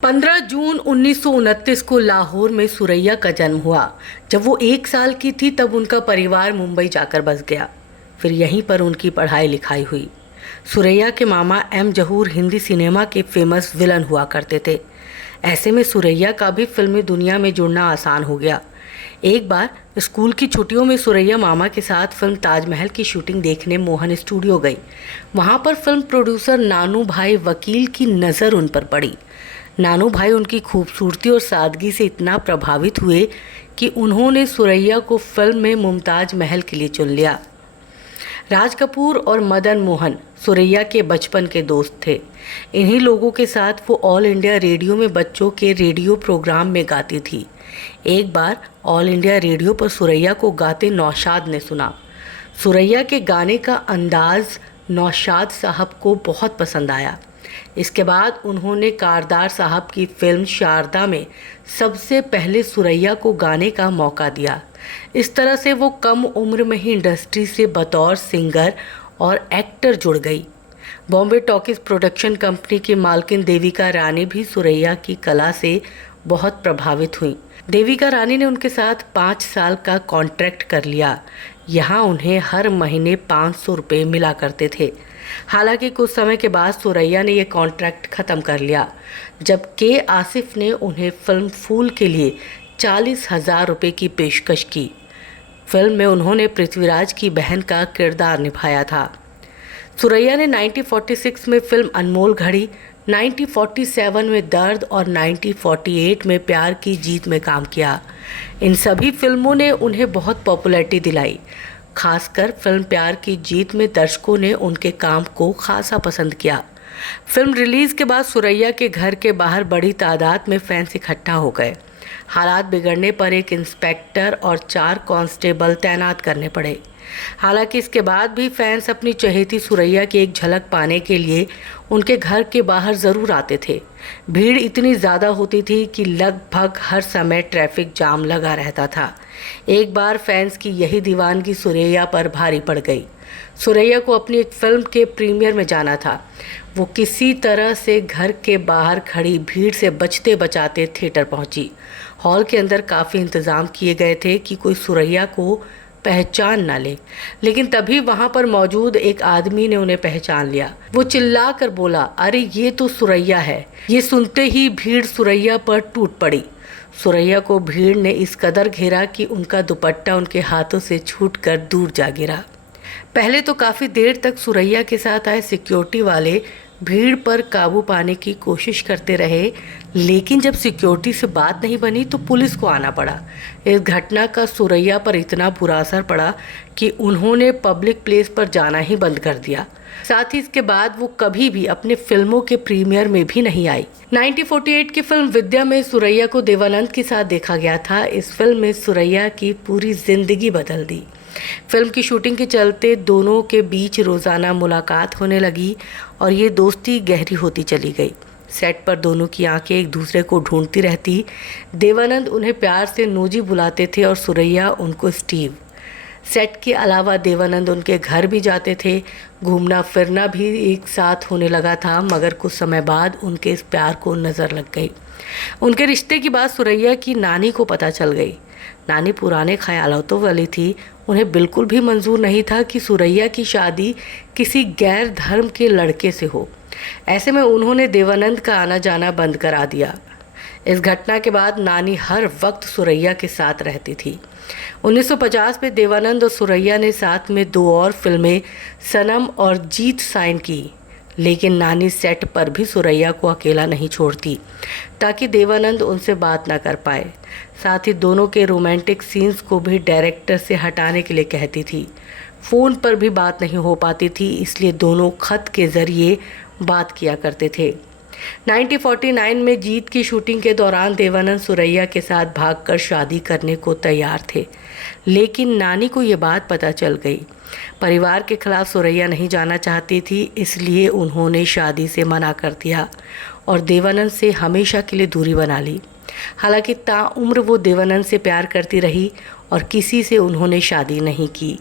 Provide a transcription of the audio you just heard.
15 जून 1929 को लाहौर में सुरैया का जन्म हुआ। जब वो 1 साल की थी तब उनका परिवार मुंबई जाकर बस गया। फिर यहीं पर उनकी पढ़ाई लिखाई हुई। सुरैया के मामा एम जहूर हिंदी सिनेमा के फेमस विलन हुआ करते थे। ऐसे में सुरैया का भी फिल्मी दुनिया में जुड़ना आसान हो गया। एक बार स्कूल की छुट्टियों में सुरैया मामा के साथ फिल्म ताजमहल की शूटिंग देखने मोहन स्टूडियो गई। वहाँ पर फिल्म प्रोड्यूसर नानू भाई वकील की नज़र उन पर पड़ी। नानू भाई उनकी खूबसूरती और सादगी से इतना प्रभावित हुए कि उन्होंने सुरैया को फिल्म में मुमताज महल के लिए चुन लिया। राज कपूर और मदन मोहन सुरैया के बचपन के दोस्त थे। इन्हीं लोगों के साथ वो ऑल इंडिया रेडियो में बच्चों के रेडियो प्रोग्राम में गाती थी। एक बार ऑल इंडिया रेडियो पर सुरैया को गाते नौशाद ने सुना। सुरैया के गाने का अंदाज नौशाद साहब को बहुत पसंद आया। इसके बाद उन्होंने कारदार साहब की फिल्म शारदा में सबसे पहले सुरैया को गाने का मौका दिया। इस तरह से वो कम उम्र में ही इंडस्ट्री से बतौर सिंगर और एक्टर जुड़ गई। बॉम्बे टॉकीज प्रोडक्शन कंपनी की मालकिन देविका रानी भी सुरैया की कला से बहुत प्रभावित हुई। देविका रानी ने उनके साथ 5 साल का कॉन्ट्रैक्ट कर लिया। यहाँ उन्हें हर महीने 500 रुपये मिला करते थे। हालांकि कुछ समय के बाद सुरैया ने यह कॉन्ट्रैक्ट ख़त्म कर लिया जब के आसिफ ने उन्हें फिल्म फूल के लिए 40,000 रुपये की पेशकश की। फिल्म में उन्होंने पृथ्वीराज की बहन का किरदार निभाया था। सुरैया ने 1946 में फिल्म अनमोल घड़ी, 1947 में दर्द और 1948 में प्यार की जीत में काम किया। इन सभी फिल्मों ने उन्हें बहुत पॉपुलैरिटी दिलाई। खासकर फिल्म प्यार की जीत में दर्शकों ने उनके काम को खासा पसंद किया। फिल्म रिलीज़ के बाद सुरैया के घर के बाहर बड़ी तादाद में फैंस इकट्ठा हो गए। हालात बिगड़ने पर एक इंस्पेक्टर और 4 कांस्टेबल तैनात करने पड़े। हालांकि इसके बाद भी फैंस अपनी चहेती सुरैया की एक झलक पाने के लिए उनके घर के बाहर ज़रूर आते थे। भीड़ इतनी ज़्यादा होती थी कि लगभग हर समय ट्रैफिक जाम लगा रहता था। एक बार फैंस की यही दीवानगी सुरैया पर भारी पड़ गई। सुरैया को अपनी एक फिल्म के प्रीमियर में जाना था। वो किसी तरह से घर के बाहर खड़ी भीड़ से बचते बचाते थिएटर पहुंची। हॉल के अंदर काफ़ी इंतज़ाम किए गए थे कि कोई सुरैया को पहचान ना ले, लेकिन तभी वहां पर मौजूद एक आदमी ने उन्हें पहचान लिया। वो चिल्ला कर बोला, अरे ये तो सुरैया है। ये सुनते ही भीड़ सुरैया पर टूट पड़ी। सुरैया को भीड़ ने इस कदर घेरा कि उनका दुपट्टा उनके हाथों से छूटकर दूर जा गिरा। पहले तो काफ़ी देर तक सुरैया के साथ आए सिक्योरिटी वाले भीड़ पर काबू पाने की कोशिश करते रहे, लेकिन जब सिक्योरिटी से बात नहीं बनी तो पुलिस को आना पड़ा। इस घटना का सुरैया पर इतना बुरा असर पड़ा कि उन्होंने पब्लिक प्लेस पर जाना ही बंद कर दिया। साथ ही इसके बाद वो कभी भी अपने फिल्मों के प्रीमियर में भी नहीं आई। 1948 की फिल्म विद्या में सुरैया को देवानंद के साथ देखा गया था। इस फिल्म में सुरैया की पूरी जिंदगी बदल दी। फिल्म की शूटिंग के चलते दोनों के बीच रोज़ाना मुलाकात होने लगी और ये दोस्ती गहरी होती चली गई। सेट पर दोनों की आंखें एक दूसरे को ढूंढती रहती। देवानंद उन्हें प्यार से नोजी बुलाते थे और सुरैया उनको स्टीव। सेट के अलावा देवानंद उनके घर भी जाते थे। घूमना फिरना भी एक साथ होने लगा था, मगर कुछ समय बाद उनके इस प्यार को नज़र लग गई। उनके रिश्ते की बात सुरैया की नानी को पता चल गई। नानी पुराने ख्यालों वाली थी। उन्हें बिल्कुल भी मंजूर नहीं था कि सुरैया की शादी किसी गैर धर्म के लड़के से हो। ऐसे में उन्होंने देवानंद का आना जाना बंद करा दिया। इस घटना के बाद नानी हर वक्त सुरैया के साथ रहती थी। 1950 में देवानंद और सुरैया ने साथ में 2 और फिल्में सनम और जीत साइन की, लेकिन नानी सेट पर भी सुरैया को अकेला नहीं छोड़ती ताकि देवानंद उनसे बात ना कर पाए। साथ ही दोनों के रोमांटिक सीन्स को भी डायरेक्टर से हटाने के लिए कहती थी। फ़ोन पर भी बात नहीं हो पाती थी, इसलिए दोनों खत के ज़रिए बात किया करते थे। 1949 में जीत की शूटिंग के दौरान देवानंद सुरैया के साथ भागकर शादी करने को तैयार थे, लेकिन नानी को ये बात पता चल गई। परिवार के खिलाफ सुरैया नहीं जाना चाहती थी, इसलिए उन्होंने शादी से मना कर दिया और देवानंद से हमेशा के लिए दूरी बना ली। हालांकि ताउम्र वो देवानंद से प्यार करती रही और किसी से उन्होंने शादी नहीं की।